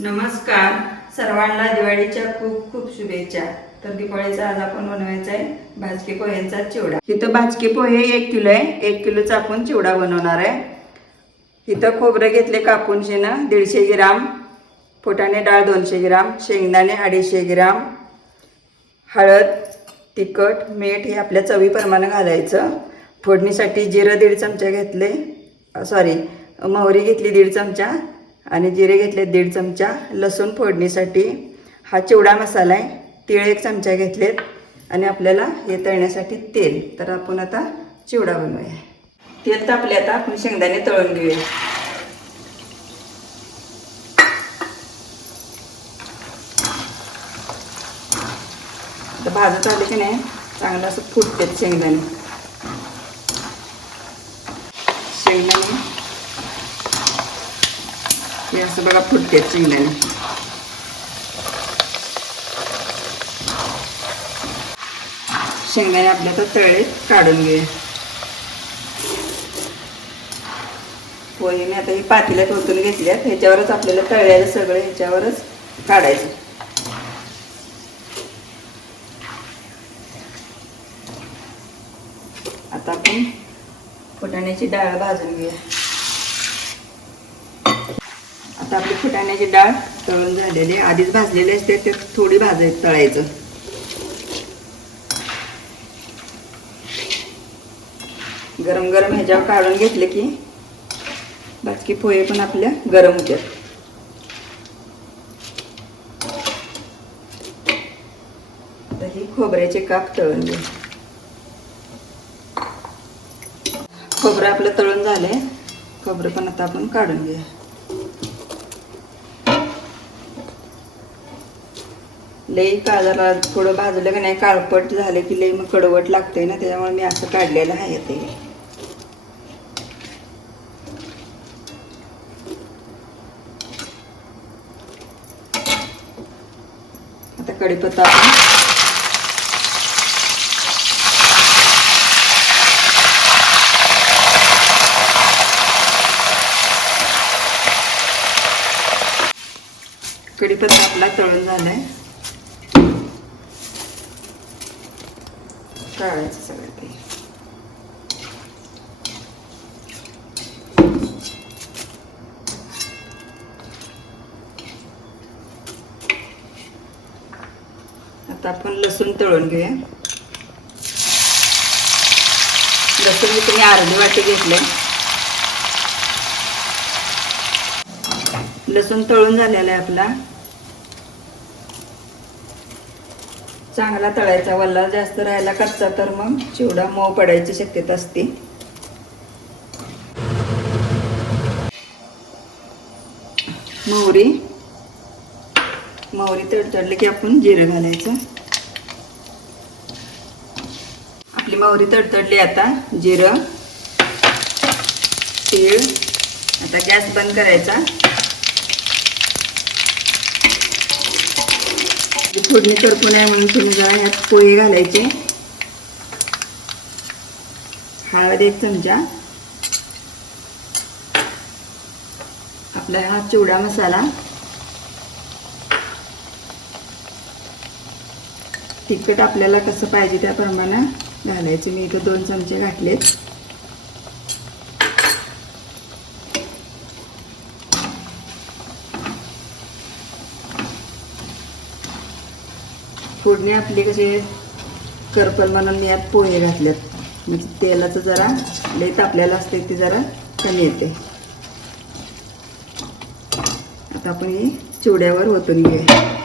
नमस्कार. सर्वांना दिवाळीच्या खूप खूप शुभेच्छा. तर दिवाळीचा आज आपण बनवायचा आहे भाजके पोह्यांचा चिवडा. इथं भाजके पोहे एक किलो आहे. एक किलोचा आपण चिवडा बनवणार आहे. इथं खोबरं घेतले कापून शेणं दीडशे ग्राम फुटाणे डाळ दोनशे ग्राम शेंगदाणे अडीचशे ग्राम हळद तिखट मीठ हे आपल्या चवीप्रमाणे घालायचं. फोडणीसाठी जिरं दीड चमचा घेतले सॉरी मोहरी घेतली दीड चमचा आणि जिरे घेतले दीड चमचा. लसूण फोडणीसाठी हा चिवडा मसाला आहे. तीळ एक चमचा घेतलेत. आणि आपल्याला हे तळण्यासाठी तेल. तर आपण आता चिवडा बनवूया. तेल तापले आता आपण शेंगदाणे तळून घेऊया. आता भाजत आले की नाही चांगलं असं फुटतेत शेंगदाणे. शेंगदाणे हे असं बघा फुटतात शेंगदाणे शेंगदाणे आपल्या तर तळे काढून घे पोहे आता ही पातीला टोचून घेतल्यात ह्याच्यावरच आपल्याला तळलेलं सगळं ह्याच्यावरच काढायचं आता आपण फुटाण्याची डाळ भाजून घेऊया आता आपली फुटाण्याची डाळ तळून झालेली आधीच भाजलेली असते ते थोडी भाजायचं तळायचं. गरम गरम ह्याच्यावर काढून घेतले की बाकी पोहे पण आपल्या गरम होतात ही खोबऱ्याचे काप तळून घेऊ. खोबरं आपलं तळून झालंय. खोबरं पण आता आपण काढून घेऊया. लई काळाला थोडं भाजलं की नाही काळपट झालं की लई मग कडवट लागतंय ना त्याच्यामुळे मी असं काढलेलं आहे ते. आता कडीपत्ता आपण कढीपत्ता आपला तळून झालाय. तळायचं सगळं ते आता आपण लसूण तळून घेऊया लसूण मी तुम्ही अर्धी वाटी घेतले लसूण तळून झालेला आहे आपला चांगला तळायचा वल्ला जास्त राहायला कच्चा तर मग चिवडा मऊ पडायची शक्यता असते. मोहरी. मोहरी तडतडली की आपण जिरं घालायचं. आपली मोहरी तडतडली आता जिरं तीळ आता गॅस बंद करायचा. फोडणी करपू नये म्हणून तुम्ही जरा ह्यात पोहे घालायचे. हळद एक चमचा. आपला हा चिवडा मसाला. तिखट आपल्याला कसं पाहिजे त्याप्रमाणे घालायचे. मी इथं दोन चमचे घातलेत. फोडणी आपले कसे करपल म्हणून मी यात पोहे घातल्यात म्हणजे तेलाचं जरा लय तापलेलं असते ते जरा कमी येते. आता आपण हे चिवड्यावर ओतून घेऊया.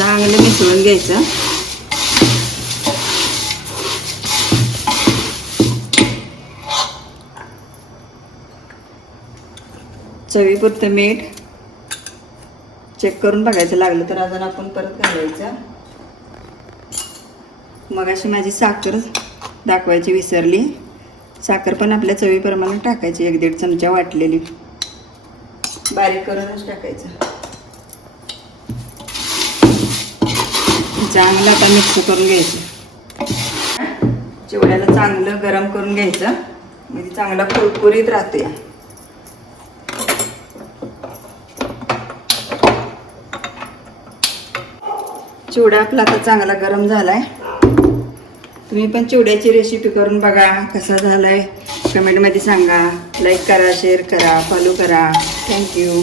चांगलं मिसळून घ्यायचं. चवीपुरतं मीठ. चेक करून बघायचं लागलं तर अजून आपण परत घालायचं मग अशी माझी साखर दाखवायची विसरली. साखर पण आपल्या चवीप्रमाणे टाकायची एक दीड चमचा वाटलेली. बारीक करूनच टाकायचं. चांगलं आता मिक्स करून घ्यायचं. चिवड्याला चांगलं गरम करून घ्यायचं. म्हणजे चांगला कुरकुरीत राहते. चिवडा आपला आता चांगला गरम झालाय. तुम्ही पण चिवड्याची रेसिपी करून बघा कसा झालाय. कमेंटमध्ये सांगा. लाईक करा शेअर करा फॉलो करा. थँक्यू